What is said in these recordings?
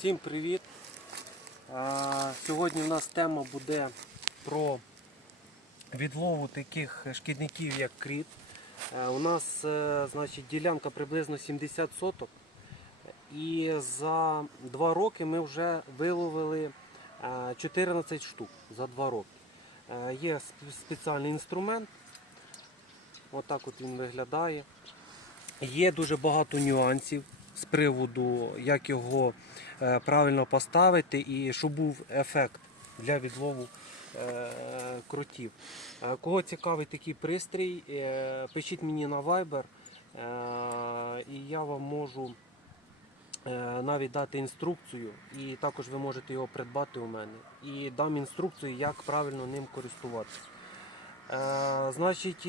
Всім привіт! Сьогодні у нас тема буде про відлову таких шкідників, як кріт. Е, У нас е, значить, ділянка приблизно 70 соток. І за два роки ми вже виловили е, 14 штук за два роки. Е, Є спеціальний інструмент. Отак от він виглядає. Є дуже багато нюансів з приводу, як його е, правильно поставити і щоб був ефект для відлову е, крутів. Е, Кого цікавий такий пристрій, е, пишіть мені на Viber, е, і я вам можу е, навіть дати інструкцію, і також ви можете його придбати у мене. І дам інструкцію, як правильно ним користуватися. Е, Значить,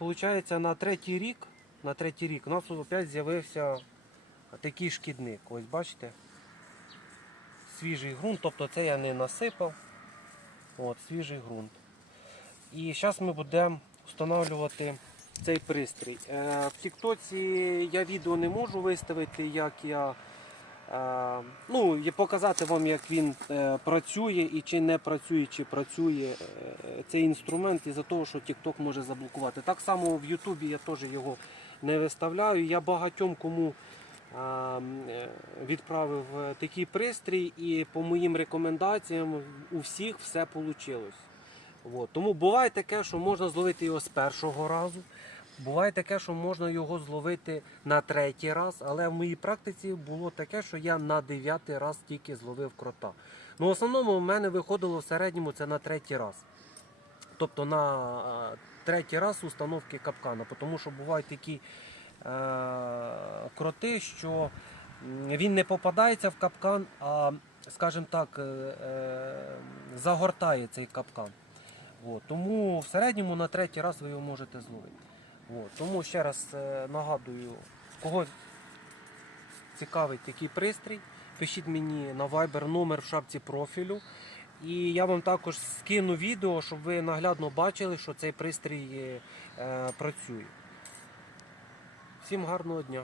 виходить, на третій рік, на третій рік у нас опять з'явився такий шкідник. Ось бачите? Свіжий ґрунт, тобто це я не насипав. От, свіжий ґрунт. І зараз ми будемо встановлювати цей пристрій. Е, в Тіктоці я відео не можу виставити, як я. е, Ну, показати вам, як він е, працює і чи не працює, чи працює цей інструмент із-за того, що TikTok може заблокувати. Так само в Ютубі я теж його не виставляю. Я багатьом кому відправив е, такий пристрій, і по моїм рекомендаціям у всіх все вийшло. От. Тому буває таке, що можна зловити його з першого разу. Буває таке, що можна його зловити на третій раз, але в моїй практиці було таке, що я на дев'ятий раз тільки зловив крота. Ну, в основному в мене виходило в середньому це на третій раз. Тобто на е, третій раз установки капкана, тому що бувають такі е, кроти, що він не попадається в капкан, а, скажімо так, е, е, загортає цей капкан. От. Тому в середньому на третій раз ви його можете зловити. От. Тому ще раз е, нагадую, кого цікавить такий пристрій, пишіть мені на Viber номер в шапці профілю. І я вам також скину відео, щоб ви наглядно бачили, що цей пристрій е, працює. Всім гарного дня!